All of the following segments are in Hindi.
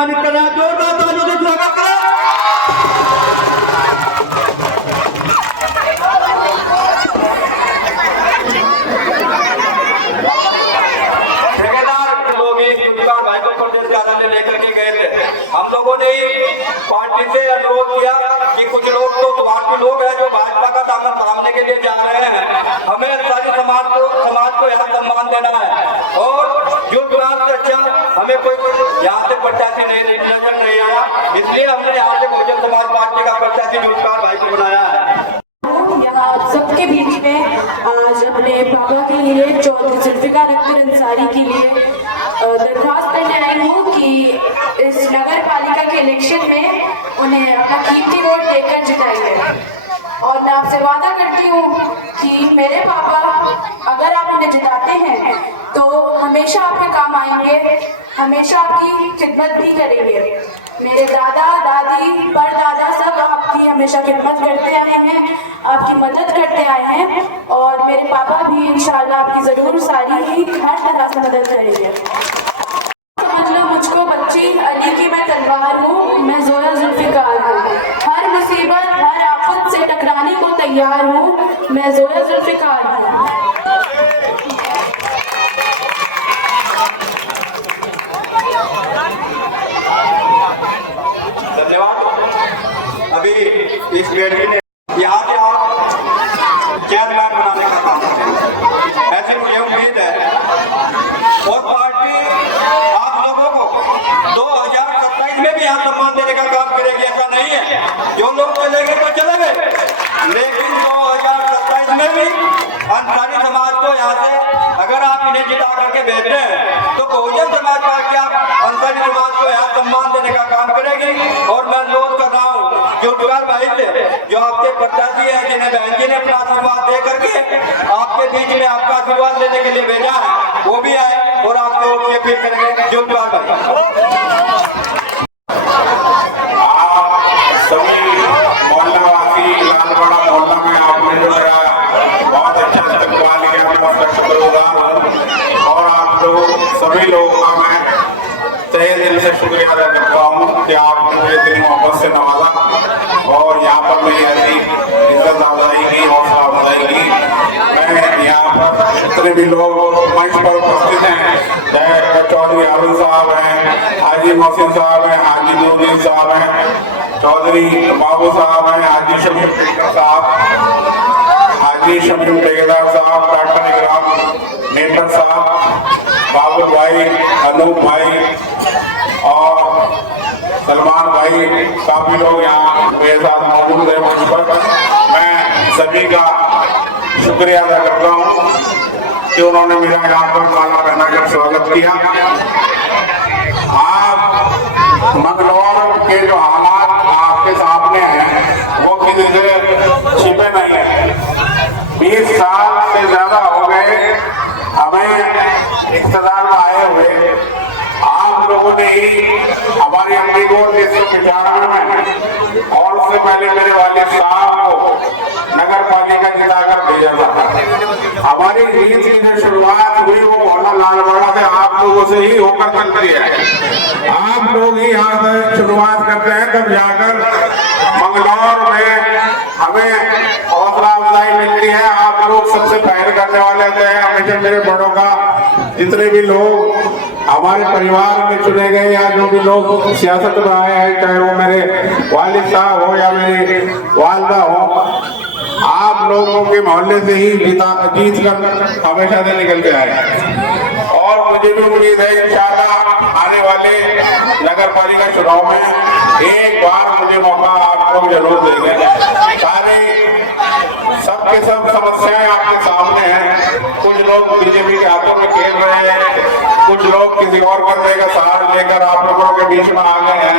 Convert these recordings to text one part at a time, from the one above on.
सम्मानित कर रहे हैं। जोरदार तालियों से स्वागत करें। लेकर के गए थे। हम लोगों ने पार्टी से अनुरोध किया कि कुछ लोग तो स्वार्थी लोग हैं जो भाजपा का दामन थामने के लिए जा रहे हैं। हमें सारे समाज को यहाँ सम्मान देना है और जो विकास से अच्छा हमें कोई यहाँ से प्रत्याशी नजर नहीं आया, इसलिए हमने यहाँ से बहुजन समाज पार्टी का प्रत्याशी जुल्फकार भाई को बनाया है। यहाँ सबके बीच में आज अपने पापा के लिए चौधरी जुल्फिकार अख्तर अंसारी के लिए दरख्वास्त करने आई हूँ कि इस नगर पालिका के इलेक्शन में उन्हें अपना कीमती वोट देकर जिताइए। और मैं आपसे वादा करती हूँ कि मेरे पापा अगर आप उन्हें जिताते हैं तो हमेशा आपके काम आएंगे, हमेशा आपकी खिदमत भी करेंगे। मेरे दादा दादी परदादा सब आपकी हमेशा खिदमत करते आए हैं, आपकी मदद करते आए हैं और मेरे पापा भी इंशाल्लाह आपकी जरूर सारी ही हर तरह से मदद करेंगे। समझ लो मुझको बच्ची अली की मैं तलवार हूँ, मैं जोया जुल्फिकार हूँ। हर मुसीबत हर आफत से टकराने को तैयार हूँ, मैं जोया जुल्फिकार हूँ। धन्यवाद। अभी इस बेटी ने यहाँ से आप चेयरमैन बनाने का काम करें, ऐसी मुझे उम्मीद है। और पार्टी आप लोगों को 2027 में भी यहाँ सम्मान देने का काम करेगी, ऐसा नहीं है। जो लोग चले गए तो चले गए, लेकिन 2027 में भी अंसारी समाज को यहाँ से अगर आप इन्हें जिता करके भेजते हैं तो बहुजन समाज पार्टी आप अंसारी समाज को यहाँ सम्मान देने का काम करेगी। और मैं अनुरोध कर रहा हूँ जुल्फिकार भाई से, जो आपके प्रत्याशी हैं, जिन्हें बहन जी ने अपना आशीर्वाद दे करके आपके बीच में आपका आशीर्वाद लेने के लिए भेजा है, वो भी आए और आपको वोट की अपील करेंगे। जुल्फिकार भाई सभी मोहल्लावासी लालवाड़ा मोहल्ला में आपने जो मेरा बहुत अच्छा इस्तेमाल किया, मैं उसका शुक्रगुजार हूँ। और आप लोग सभी लोगों का मैं तहे दिल से शुक्रिया अदा करता हूँ कि आपने मुझे इतनी मोहब्बत से नवाजा और यहाँ पर मेरी ऐसी इज्जत अफजाई की, हौसला अफजाई की। मैं यहाँ पर जितने भी लोग मंच पर उपस्थित हैं, चाहे चौधरी आबिद साहब हैं, हाजी मोहसिन साहब हैं, हाजी नूरुद्दीन साहब हैं, चौधरी बाबू साहब हैं, हाजी शमीम साहब, हाजी शमीम ठेकेदार साहब, डॉक्टर इकराम नेटर साहब, बाबू भाई, अनूप भाई और सलमान भाई, काफी लोग यहाँ मेरे साथ मौजूद है मंच पर। मैं सभी का शुक्रिया अदा करता हूँ कि उन्होंने मेरा यहाँ पर माला पहना कर स्वागत किया। आप मंगलौर के जो हालात आपके सामने हैं वो किसी से छिपे नहीं है। 20 साल से ज्यादा हो गए हमें इक़्तिदार में आए हुए। आप लोगों ने ही हमारी अम्मी को 1995 में और उससे पहले मेरे वालिद साहब को नगर पालिका जिताकर भेजा था। हमारी रीत की जो शुरुआत हुई वो मोहल्ला लालवाड़ा से आप लोगों से ही होकर चलती है। आप लोग ही यहाँ से शुरुआत करते हैं, तब जाकर मंगलौर में हमें हौसला अफजाई मिलती है। आप लोग सबसे पहल करने वाले थे। हमेशा मेरे बड़ों का जितने भी लोग हमारे परिवार में चुने गए या जो भी लोग सियासत में आए हैं, चाहे वो मेरे वालिद साहब हो या मेरी वालदा हो, आप लोगों के मोहल्ले से ही जीत कर हमेशा से निकलते आए। और मुझे भी उम्मीद है इंशाअल्लाह आने वाले नगर पालिका चुनाव में एक बार मुझे मौका आप लोग जरूर देंगे। सारे सबके सब समस्याएं आपके सामने हैं। कुछ लोग बीजेपी के हाथों में खेल रहे हैं, कुछ लोग किसी और बंदे का सहारा लेकर आप लोगों के बीच में आ गए हैं।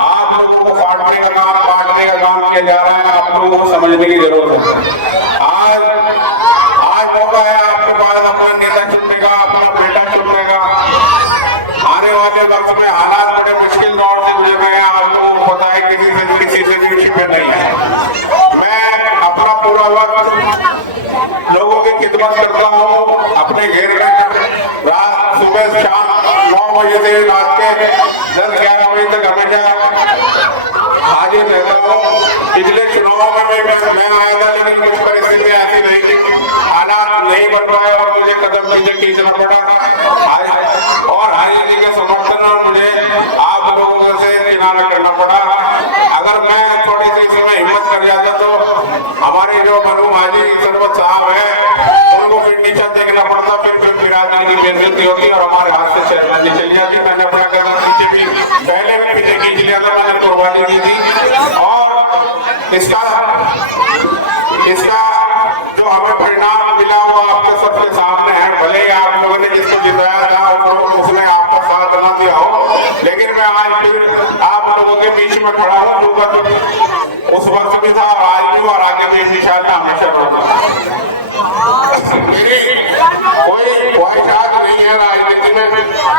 आप लोगों को बांटने का काम किया जा रहा है। आप लोगों को समझने की जरूरत है। आज मौका है आपके पास अपना नेता चुनने का, अपना बेटा चुनने का। आने वाले वक्त में हालात बड़े मुश्किल दौर से गुजर रहे हैं। आप लोगों को पता है किसी से भी छिपे नहीं है। मैं अपना पूरा वक्त लोगों की खिदमत करता हूँ। अपने घेर में रात सुबह शाम 9 बजे से रात के 10-11 पिछले चुनाव में मैं आया था, लेकिन कुछ परिस्थिति ऐसी रही थी, हालात नहीं बन पाए और मुझे कदम पीछे खींचना पड़ा। और हरि जी के समर्थन में मुझे आप लोगों से किनारा करना पड़ा। अगर मैं थोड़ी सी समय हिम्मत कर जाता तो हमारे जो मनु माजी सरपंच साहब है उनको फिर नीचा देखना पड़ता, फिर बिरादरी की बेइज्जती होती और हमारे हाथ से चेयरमैन चली जाती। मैंने अपना कदम पीछे भी पहले भी पीछे खींच लिया था, मैंने कुर्बानी दी थी। और इसका जो हमें परिणाम मिला वो आपके सबके सामने है। भले ही आप लोगों ने जिसको जिताया था उसने आपका साथ न दिया हो, लेकिन मैं आज फिर आप लोगों के बीच में खड़ा हूँ। उस वक्त भी था, आज भी और आगे भी इंशाअल्लाह हमेशा रहूंगा। मेरी कोई ख्वाहिशात नहीं है राजनीति में,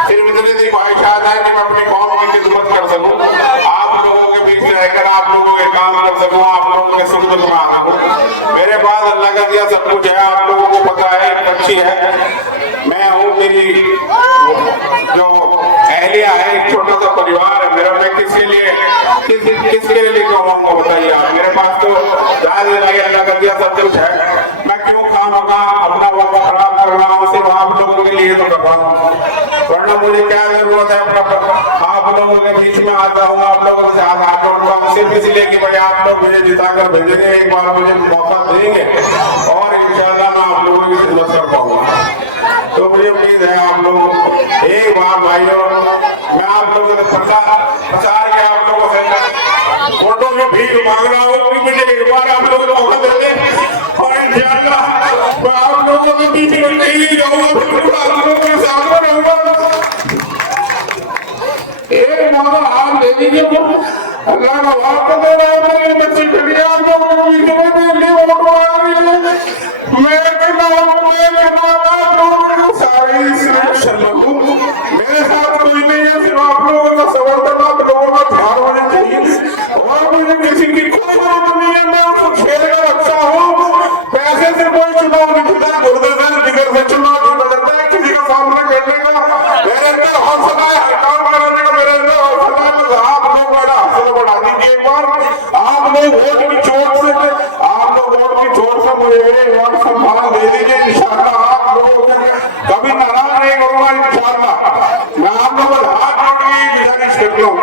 सिर्फ इतनी सी ख्वाहिशात है कि मैं अपनी कौम की खिदमत कर सकूं, आप लोगों के बीच रहकर आप लोगों के काम कर सकूं, आप लोगों के सुख दुख में आता हूं। मेरे पास अल्लाह का दिया सब कुछ है, आप लोगों को पता है, अच्छी है मैं हूँ, मेरी जो अहलिया है, एक छोटा सा परिवार है मेरा। मैं किसके लिए लिखा हुआ हूँ बताइए आप? मेरे पास तो अल्लाह का दिया सब कुछ है, मैं क्यों काम होगा अपना वक्त खराब कर रहा हूँ सिर्फ आप लोगों के लिए तो कर रहा हूँ। वरना मुझे क्या जरूरत है आप लोगों के बीच में आता हूँ, आप लोगों से हाथ जोड़ता हूँ सिर्फ इसलिए कि भाई आप लोग मुझे जिताकर भेजेंगे, एक बार मुझे मौका देंगे और इंशाअल्लाह मैं आप लोगों की खिदमत कर पाऊंगा। तो मुझे उम्मीद है आप लोग एक बार भाइयों, मैं आप लोगों से प्रचार के आप लोगों से फोटो में भीड़ मांग रहा हूँ कि मुझे एक बार आप लोग मौका दे दें और इंशाअल्लाह मैं आप लोगों के बीच में नहीं जाऊंगा, फिर आप लोगों के सामने रहूंगा। एक मौका आप दे दीजिए, अल्लाह का वास्ता दे रहा है, मेरे बच्चे चलिए आप लोगों के बीच में वोट मांग रही है। मैं मेरे साथ कोई नहीं है, सिर्फ आप लोगों का समर्थन, आप लोगों का ध्यान होना चाहिए और मुझे किसी की कोई जरूरत नहीं है। मैं उसको खेल का रखता हूँ, पैसे से कोई चुनाव नहीं जीता, गुर्दे जिगर से चुनाव जीता जाता है। किसी का सामना करने का मेरे अंदर हौसला है, हर काम करने का मेरे अंदर हौसला है। बस आप लोग मेरा हौसला बढ़ा दीजिए एक बार, आप लोग वोट की चोट से मुझे एक बार सम्मान दे दीजिए इंशाअल्लाह। आप लोगों को कभी नाराज नहीं करूंगा इंशाअल्लाह। मैं आप लोगों को हाथ जोड़ के गुजारिश करती हूँ,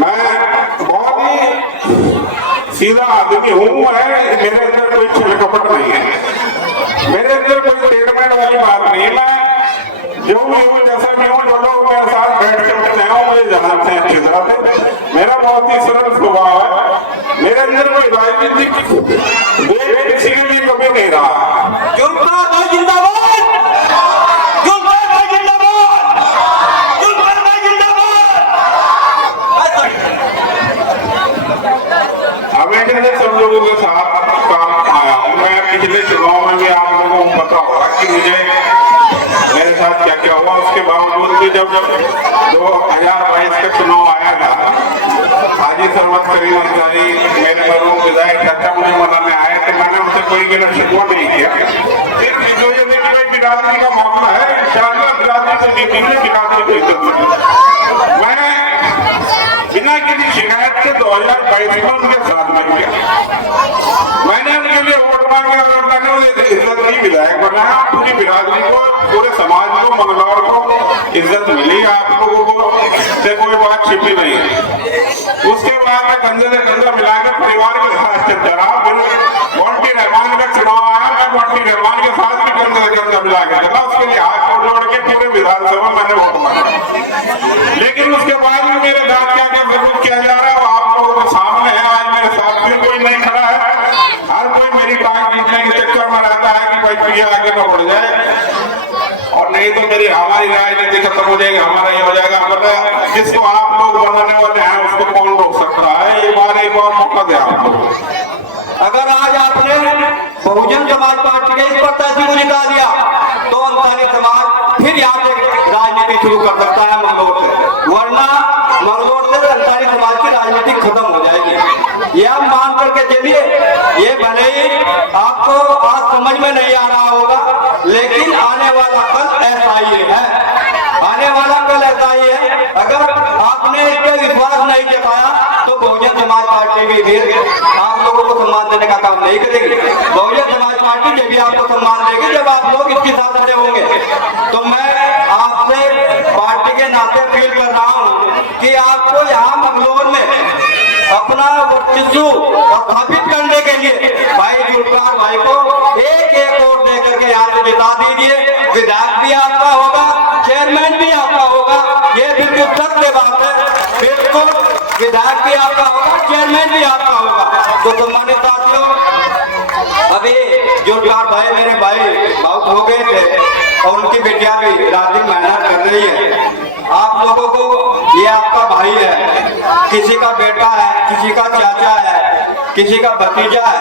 मैं बहुत ही सीधा आदमी हूँ, मेरे अंदर कोई छल कपट नहीं है, मेरे अंदर कोई टेढ़मेढ़ वाली बात नहीं है। मैं जो भी हूँ, जैसा भी हूँ, जो लोग मेरे साथ बैठ के बैठते हैं मुझे जानते हैं अच्छी तरह से। मेरा बहुत ही सरल स्वभाव है, मेरे अंदर कोई राजनीतिक किसी के लिए कभी नहीं रहा। जुल्फकार जिंदाबाद, जुल्फकार जिंदाबाद, जुल्फकार जिंदाबाद। हमेशा से सब लोगों के साथ काम आया हूँ मैं। पिछले चुनाव में भी आप लोगों को पता होगा कि मुझे मेरे साथ क्या क्या हुआ। उसके बावजूद भी जब 2022 का चुनाव आया था, हाजी सरवत करीम अंसारी मेरे मरहूम विधायक चाचा मुझे मनाने आए थे, मैंने उनसे कोई गिरफ्त शिकवा नहीं किया। सिर्फ जो ये बिरादरी का मामला है, इंशाअल्लाह बिरादरी से निकलने, बिरादरी को इज्जत मिली। मैं बिना किसी शिकायत के 2022 में उनके साथ में किया, मैंने उनके लिए वोट मांगे और मैंने उन्हें इज्जत नहीं बनाया। पूरी बिरादरी को, पूरे समाज को, मंगलौर को इज्जत मिली। आप लोगों को से कोई बात छिपी नहीं है। उसके बाद में कंधे से कंधा मिलाकर परिवार के साथ चला। बॉन्टी रहमान का चुनाव आया, मैं बॉन्टी रहमान के साथ भी कंधे से कंधा मिलाकर चला। उसके लिए हाथ जोड़ के पूरे विधानसभा मैंने वोट मांगा। लेकिन उसके बाद भी मेरे साथ क्या क्या जरूर किया जा रहा है वो आप लोगों के सामने है। आज मेरे साथ भी कोई नहीं खड़ा है, हर कोई मेरी टांग खींचने के चक्कर में रहता है कि भाई पीछे आगे न बढ़ जाए और नहीं तो हमारी राजनीति खत्म हो जाएगी, हमारा ये हो जाएगा। पता जिसको आप लोग बनाने वाले हैं उसको कौन रोक सकता है? एक बार मौका दे आप लोग। अगर आज आपने बहुजन समाज पार्टी के इस प्रत्याशी को जिता दिया तो अंसारी समाज फिर यहाँ से राजनीति शुरू कर सकता है मंगलौर से, वरना मंगलौर से अंसारी समाज की राजनीति खत्म हो जाएगी। ये हम मान करके चलिए। ये भले ही आपको आज समझ में नहीं आ रहा होगा, लेकिन आने वाला कल ऐसा ही है, आने वाला कल ऐसा ही है। अगर आपने इस पर विश्वास नहीं जताया तो बहुजन समाज भी फिर आप लोगों को सम्मान देने का काम नहीं करेगी। बहुजन समाज पार्टी जब भी आपको सम्मान देगी जब आप लोग इसके साथ खड़े होंगे। तो मैं आपसे पार्टी के नाते अपील कर रहा हूँ कि आपको यहाँ मंगलौर में अपना वर्चस्व स्थापित करने के लिए भाई जुल्फकार भाई को एक वोट देकर के यहाँ से जिता दीजिए। विधायक भी आपका होगा, चेयरमैन भी आपका होगा, ये बिल्कुल सत्य बात है। बिल्कुल विधायक भी आपका होगा, चेयरमैन भी आपका होगा। तो सम्मानित साथियों, अभी जुल्फकार भाई मेरे भाई भावुक हो गए थे और उनकी बेटियां भी रात दिन मेहनत कर रही है। आप लोगों को ये आपका भाई है, किसी का बेटा है, किसी का चाचा है, किसी का भतीजा है,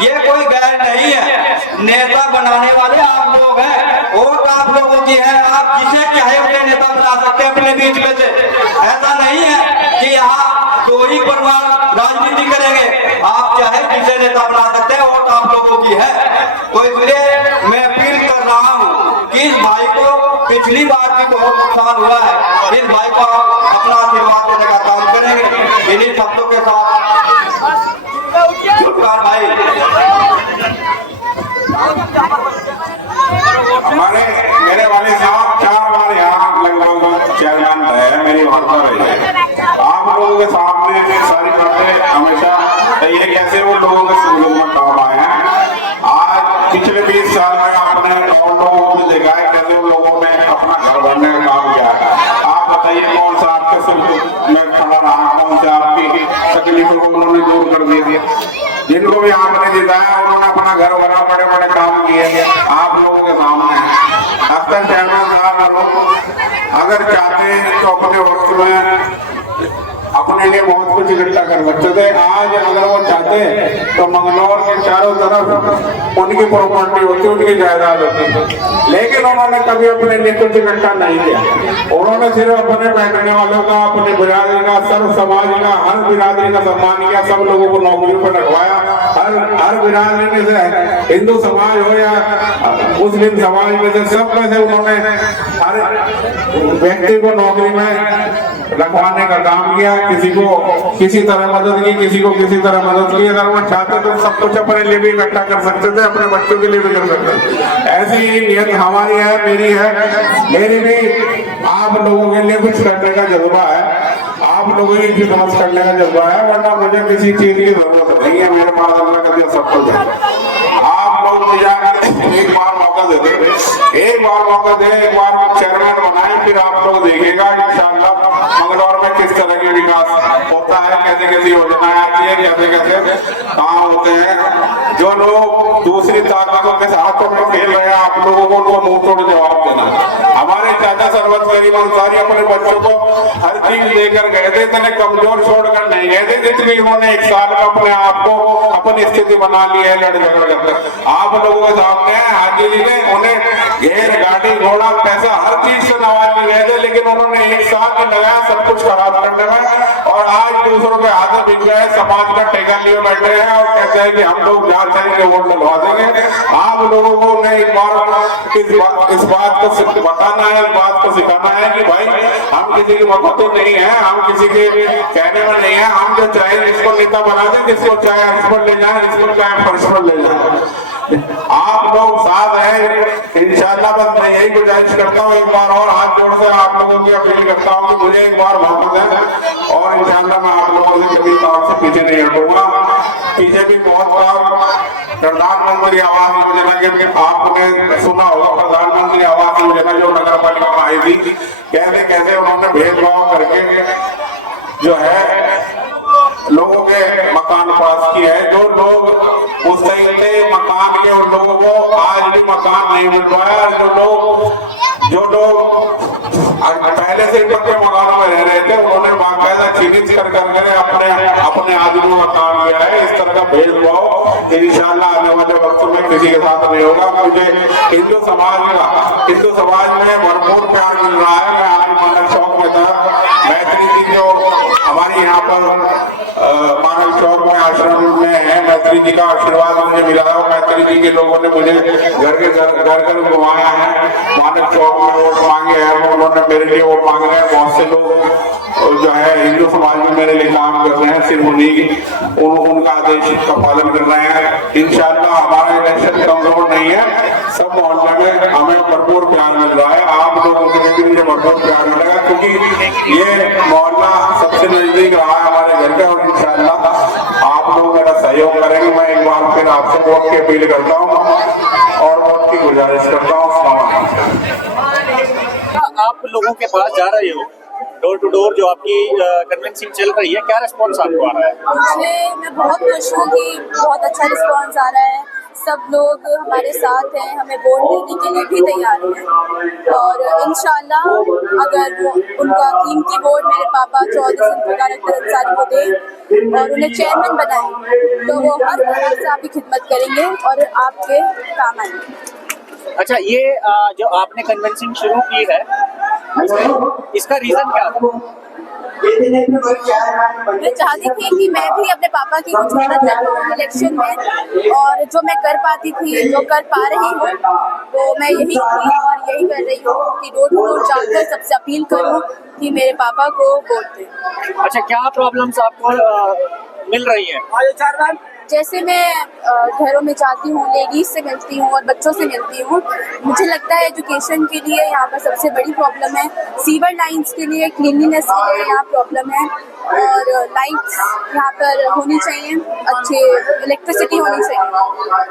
ये कोई गैर नहीं है। नेता बनाने वाले आप लोग हैं, वोट आप लोगों की है। आप जिसे चाहे अपने नेता बना सकते हैं अपने बीच में से। ऐसा नहीं है कि यहाँ दो ही परिवार राजनीति करेंगे। आप चाहे जिसे नेता बना सकते हैं, वोट आप लोगों की है। तो इसलिए मैं अपील कर रहा हूँ कि इस भाई को पिछली बार भी बहुत नुकसान हुआ है, इस भाई को आप अपना आशीर्वाद देने का काम करेंगे। इन्हीं शब्दों के साथ जुल्फकार भाई हमारे मेरे वाले साहब 4 बार यहाँ लगभग चेयरमैन है, मेरी वार्ता रही है। आप लोगों के सामने सारी बातें हमेशा ये कैसे वो लोगों के सुख में काम आए हैं। आज पिछले 20 साल में आपने और लोगों को देखा है कैसे उन लोगों ने अपना घर भरने का काम किया है। आप बताइए कौन सा आपके सुख में खड़ा रहा, कौन सा आपकी तकलीफों को उन्होंने दूर कर दिया। जिनको भी आपने जिताया उन्होंने अपना घर भरा, बड़े बड़े काम किए आप लोगों के सामने। अक्सर चेयरमैन साहब अगर चाहते हैं तो अपने वक्त में अपने लिए बहुत कुछ इकट्ठा कर सकते थे। आज अगर वो चाहते तो मंगलौर के चारों तरफ उनकी प्रॉपर्टी होती, उनकी जायदाद होती, लेकिन उन्होंने कभी अपने लिए कुछ इकट्ठा नहीं किया। उन्होंने सिर्फ अपने बैठने वालों का, अपने बिरादरी का, सर्व समाज का, हर बिरादरी का सम्मान किया, सब लोगों को नौकरियों पर रखवाया। हर बिरादरी में से हिंदू समाज हो या मुस्लिम समाज में से सब में से उन्होंने हर व्यक्ति को नौकरी में रखवाने का काम किया। किसी को किसी तरह मदद की, किसी को किसी तरह मदद की। अगर वो चाहते तो सब कुछ अपने लिए भी इकट्ठा कर सकते थे, अपने बच्चों के लिए भी कर सकते थे। ऐसी नियत हमारी है, मेरी है। मेरी भी आप लोगों के लिए कुछ करने का जज्बा है, आप लोगों की खिदमत करने का जज्बा है, वरना मुझे किसी चीज की जरूरत नहीं है। मेरे पास अल्लाह का दिया सब कुछ है। आप लोग मुझे एक बार मौका दे दें, एक बार मौका दें, एक बार चेयरमैन बनाए, फिर आप लोग देखिएगा इंशाअल्लाह मंगलौर में किस तरह के विकास होता है, कैसे कैसी योजनाएं आती है, कैसे कैसे काम होते हैं। जो लोग दूसरी ताकतों के साथ में खेल रहे हैं, आप लोगों को उनको मुंह तोड़ जवाब देना है। हमारे चाचा सरवत गरीब अंसारी अपने बच्चों को हर चीज देकर गए थे, इतने कमजोर छोड़कर नहीं गए थे जितनी उन्होंने 1 साल में अपने आप को अपनी स्थिति बना ली है लड़ झगड़ करके। आप लोगों के सामने हाजी जी ने उन्हें घेर, गाड़ी, घोड़ा, पैसा हर चीज से नवाज में गए थे, लेकिन उन्होंने 1 साल में लगाया सब कुछ खराब करने में। और आज दूसरों के हाथ में बिक गए, समाज का ठेका लिए बैठे हैं और कहते हैं कि हम लोग जहाँ चाहेंगे वोट लगवा देंगे। आप लोगों को उन्हें एक बार इस बात को बताना है, इस बात को सिखाना है कि भाई हम किसी की मदद नहीं है, हम किसी के कहने में नहीं है। हम जो चाहे जिसको नेता बना दें, जिसको चाहे हर्ष पर ले जाए, जिसको चाहे फर्श पर ले जाए। आप लोग साथ हैं इंशाअल्लाह। बस मैं यही गुजारिश करता हूँ, एक बार और हाथ जोड़ से आप लोगों की अपील करता हूँ कि मुझे एक बार मौका दें और इंशाअल्लाह मैं आप लोगों से कभी काम से पीछे नहीं हटूंगा। पीछे भी बहुत बार प्रधानमंत्री आवास योजना के आपने सुना होगा, प्रधानमंत्री आवास योजना जो नगर पालिका में आई थी, कैसे कैसे उन्होंने भेदभाव करके जो है लोगों के मकान पास किए हैं। जो लोग उस टाइम पे मकान के, उन लोगों को आज भी मकान नहीं मिल रहा है। जो लोग पहले से पक्के मकानों में रह रहे थे, उन्होंने बाकायदा चिन्हित कर अपने आदमियों का काम किया है। इस तरह का भेदभाव इंशाअल्लाह आने वाले वक्त में किसी के साथ नहीं होगा। मुझे हिंदू समाज में भरपूर प्यार मिल रहा है। मैं आज मानव चौक में था, मैत्री जी जो हमारी यहाँ पर मानव चौक में आश्रम में है, मैत्री जी का आशीर्वाद मुझे मिला है। मैत्री जी के लोगों ने मुझे घर घुमाया है, मानव चौक में वोट मांगे हैं, उन्होंने मेरे लिए वोट मांग रहे हैं। बहुत से लोग जो है हिंदू समाज में मेरे लिए काम कर रहे हैं, सिर्फ उनका आदेश का पालन कर रहे हैं। इंशाअल्लाह हमारा इलेक्शन कमजोर नहीं है, सब मोहल्ले में हमें भरपूर प्यार मिल रहा है। आप लोगों के भी मुझे भरपूर प्यार मिलेगा, क्योंकि ये मोहल्ला सबसे नजदीक रहा है हमारे घर का। और इंशाअल्लाह आप लोग मेरा सहयोग करेंगे। मैं एक बार फिर आपसे वोट की अपील करता हूँ और वोट की गुजारिश करता हूँ। आप लोगों के पास जा रहे हो डोर टू डोर, जो आपकी कन्वेंसिंग चल रही है, क्या रिस्पॉन्स आपको आ रहा है? मैं बहुत खुश हूँ कि बहुत अच्छा रिस्पॉन्स आ रहा है। सब लोग हमारे साथ हैं, हमें वोट देने के लिए भी तैयार हैं और इंशाल्लाह अगर वो उनका कीमती वोट मेरे पापा चौधरी जुल्फ़िकार अख्तर अंसारी को दें और उन्हें चेयरमैन बनाएं तो वो हर तरह से आपकी खिदमत करेंगे और आपके काम आएंगे। अच्छा, ये जो आपने कन्वेंसिंग शुरू की है, इसका रीजन क्या था? मैं चाहती थी कि मैं भी अपने पापा की कुछ मदद कर पाऊँ इलेक्शन में, और जो मैं कर पाती थी, जो कर पा रही हूँ, वो मैं यही की और यही कर रही हूँ कि डोर टू डोर जाकर सबसे अपील करूँ कि मेरे पापा को वोट दें। अच्छा, क्या प्रॉब्लम्स आपको मिल रही है? जैसे मैं घरों में जाती हूँ, लेडीज से मिलती हूँ और बच्चों से मिलती हूँ, मुझे लगता है एजुकेशन के लिए यहाँ पर सबसे बड़ी प्रॉब्लम है, सीवर लाइंस के लिए, क्लीनलीनेस के लिए यहाँ प्रॉब्लम है, और लाइट्स यहाँ पर होनी चाहिए, अच्छी इलेक्ट्रिसिटी होनी चाहिए।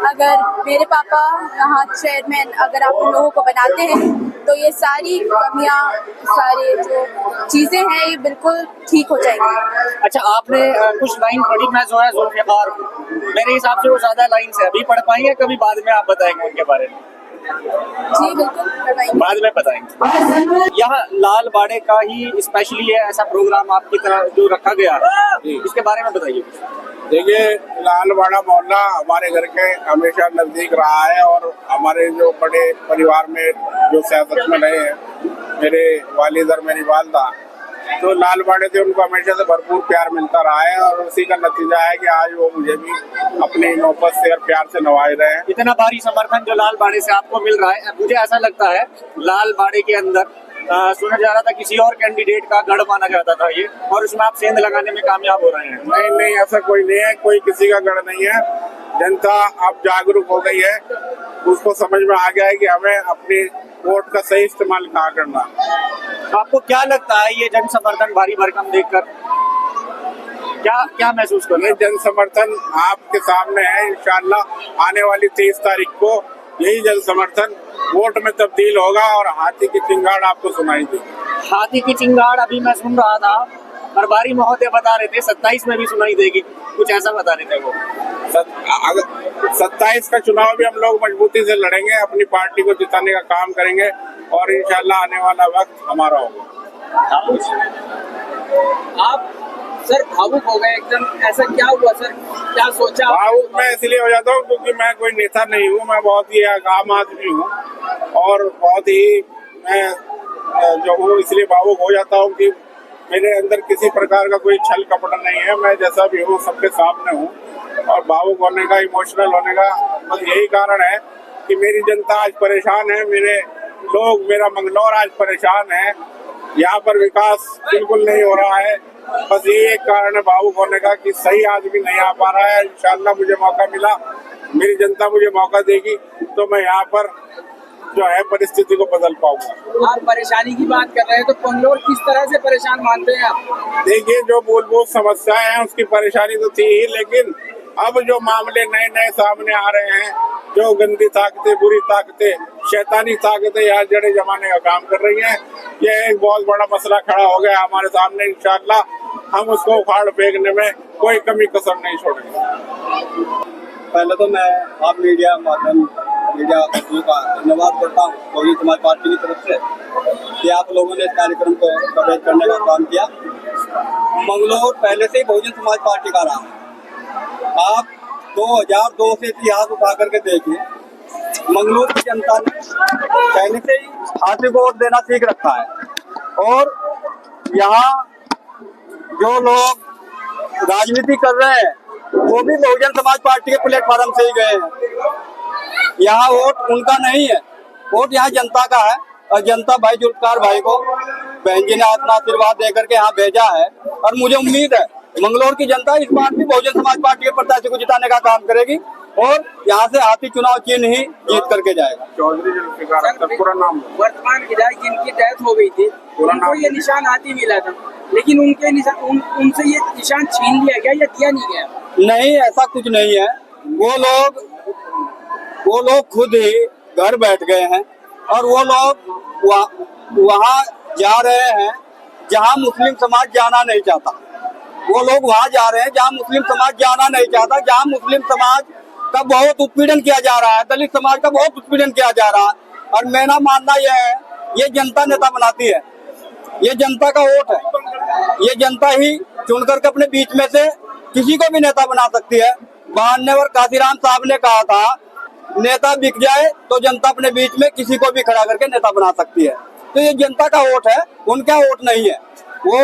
अगर मेरे पापा यहाँ चेयरमैन अगर आप उन लोगों को बनाते हैं तो ये सारी कमियाँ, सारे जो चीज़ें हैं, ये बिल्कुल ठीक हो जाएंगी। अच्छा, आपने कुछ लाइन पढ़ी, मैं जो है जुल्फ़िकार हूँ, मेरे हिसाब से वो ज्यादा लाइन से अभी पढ़ पाएंगे, कभी बाद में आप बताएंगे उनके बारे में? जी बिल्कुल, बाद में बताएंगे। यहाँ लाल बाड़े का ही स्पेशली है ऐसा प्रोग्राम आपकी तरह जो रखा गया है, इसके बारे में बताइए। देखिए, लालवाड़ा मोहल्ला हमारे घर के हमेशा नजदीक रहा है और हमारे जो बड़े परिवार में जो सियासत में रहे हैं, मेरे वालिद और मेरी वालदा, तो लालवाड़े से उनको हमेशा से भरपूर प्यार मिलता रहा है और उसी का नतीजा है कि आज वो मुझे भी अपनी मोहब्बत से और प्यार से नवाज रहे हैं। इतना भारी समर्थन जो लालबाड़े से आपको मिल रहा है, मुझे ऐसा लगता है लालबाड़े के अंदर सुना जा रहा था किसी और कैंडिडेट का गढ़ माना जाता था ये, और उसमें आप सेंध लगाने में कामयाब हो रहे हैं। नहीं नहीं, ऐसा कोई नहीं है, कोई किसी का गढ़ नहीं है। जनता अब जागरूक हो गई है, उसको समझ में आ गया है कि हमें अपनी वोट का सही इस्तेमाल कहाँ करना। आपको क्या लगता है ये जन समर्थन भारी भरकम देखकर क्या महसूस कर रहे हैं? जन समर्थन आपके सामने है। इंशाअल्लाह आने वाली 23 तारीख को यही जन समर्थन वोट में तब्दील होगा और हाथी की चिंगाड़ आपको सुनाई देगी। हाथी की चिंगाड़ अभी मैं सुन रहा था, प्रभारी महोदय बता रहे थे 27 में भी सुनाई देगी, कुछ ऐसा बता रहे थे वो। 27 का चुनाव भी हम लोग मजबूती से लड़ेंगे, अपनी पार्टी को जिताने का काम करेंगे और इंशाल्लाह आने वाला वक्त हमारा होगा। आप सर भावुक हो गए एकदम, ऐसा क्या हुआ सर, क्या सोचा? भावुक मैं इसलिए हो जाता हूँ क्योंकि मैं कोई नेता नहीं हूँ, मैं बहुत ही आम आदमी हूँ और बहुत ही मैं जो हूँ इसलिए भावुक हो जाता हूँ कि मेरे अंदर किसी प्रकार का कोई छल कपट नहीं है। मैं जैसा भी हूँ सबके सामने हूँ और भावुक होने का, इमोशनल होने का बस यही कारण है कि मेरी जनता आज परेशान है, मेरे लोग, मेरा मंगलौर आज परेशान है, यहाँ पर विकास बिल्कुल नहीं हो रहा है। बस यही एक कारण है भावुक होने का कि सही आदमी नहीं आ पा रहा है। इंशाल्लाह मुझे मौका मिला, मेरी जनता मुझे मौका देगी तो मैं यहाँ पर जो है परिस्थिति को बदल पाऊंगा। आप परेशानी की बात कर रहे हैं तो पंगलोर किस तरह से परेशान मानते हैं आप? देखिए, जो मूलभूत समस्याएं हैं उसकी परेशानी तो थी ही, लेकिन अब जो मामले नए नए सामने आ रहे हैं, जो गंदी ताकतें, बुरी ताकतें, शैतानी ताकतें यहाँ जड़े जमाने का काम कर रही हैं, यह एक बहुत बड़ा मसला खड़ा हो गया हमारे सामने। इंशाअल्लाह हम उसको उखाड़ फेंकने में कोई कमी कसर नहीं छोड़ेंगे। पहले तो मैं आप मीडिया का धन्यवाद करता हूँ बहुजन समाज पार्टी की तरफ से कि आप लोगों ने इस कार्यक्रम को कवरेज करने का काम किया। मंगलौर पहले से ही बहुजन समाज पार्टी का रहा है। आप 2002 से इतिहास उठा करके देखिए, मंगलौर की जनता ने पहले से ही हाथी को वोट देना सीख रखा है और यहाँ जो लोग राजनीति कर रहे हैं वो भी बहुजन समाज पार्टी के प्लेटफॉर्म से ही गए हैं। यहाँ वोट उनका नहीं है, वोट यहाँ जनता का है और जनता भाई जुल्फ़िकार भाई को बहन जी ने अपना आशीर्वाद देकर के यहाँ भेजा है और मुझे उम्मीद है मंगलौर की जनता इस बार भी बहुजन समाज पार्टी के प्रत्याशी को जिताने का काम करेगी और यहाँ से हाथी चुनाव चिन्ह ही जीत करके जाएगा। चौधरी जुल्फिकार अख्तर, पूरा नाम वर्तमान विधायक जिनकी डेथ हो गई थी उनको ये निशान हाथी मिला था, लेकिन उनके निशान उनसे ये निशान छीन लिया गया या दिया नहीं गया? नहीं, ऐसा कुछ नहीं है। वो लोग खुद ही घर बैठ गए हैं और वो लोग वहाँ जा रहे हैं जहाँ मुस्लिम समाज जाना नहीं चाहता। वो लोग वहाँ जा रहे हैं जहाँ मुस्लिम समाज जाना नहीं चाहता, जहाँ मुस्लिम समाज का बहुत उत्पीड़न किया जा रहा है, दलित समाज का बहुत उत्पीड़न किया जा रहा है। और मेरा मानना यह है, ये जनता नेता बनाती है, ये जनता का वोट है, ये जनता ही चुनकर के अपने बीच में से किसी को भी नेता बना सकती है। मान्यवर काशीराम साहब ने कहा था, नेता बिक जाए तो जनता अपने बीच में किसी को भी खड़ा करके नेता बना सकती है। तो ये जनता का वोट है, उनका वोट नहीं है। वो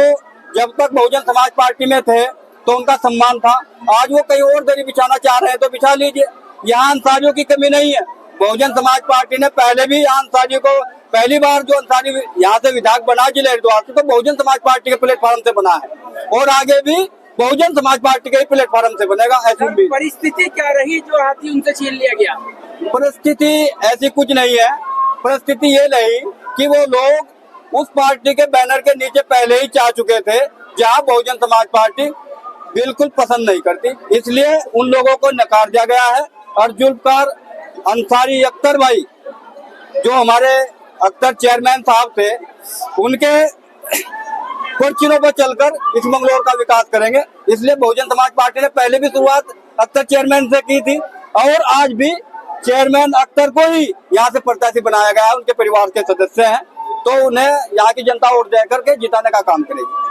जब तक बहुजन समाज पार्टी में थे तो उनका सम्मान था, आज वो कहीं और दरी बिछाना चाह रहे हैं तो बिछा लीजिए। यहाँ अंसारियों की कमी नहीं है। बहुजन समाज पार्टी ने पहले भी यहाँ अंसारी को, पहली बार जो अंसारी यहाँ से विधायक बना जिले हरिद्वार से, तो बहुजन समाज पार्टी के प्लेटफॉर्म से बना है और आगे भी बहुजन समाज पार्टी के प्लेटफॉर्म से बनेगा। ऐसी उम्मीद। परिस्थिति क्या रही जो हाथी उनसे छीन लिया गया? परिस्थिति ऐसी कुछ नहीं है। परिस्थिति ये रही कि वो लोग उस पार्टी के बैनर के नीचे पहले ही चाह चुके थे जहां बहुजन समाज पार्टी बिल्कुल पसंद नहीं करती, इसलिए उन लोगों को नकार दिया गया है। और जुल्फकार अंसारी अख्तर भाई, जो हमारे अख्तर चेयरमैन साहब थे, उनके कुर्सियों पर चलकर इस मंगलौर का विकास करेंगे। इसलिए बहुजन समाज पार्टी ने पहले भी शुरुआत अख्तर चेयरमैन से की थी और आज भी चेयरमैन अख्तर को ही यहाँ से प्रत्याशी बनाया गया है। उनके परिवार के सदस्य हैं, तो उन्हें यहाँ की जनता वोट दे करके जिताने का काम करेगी।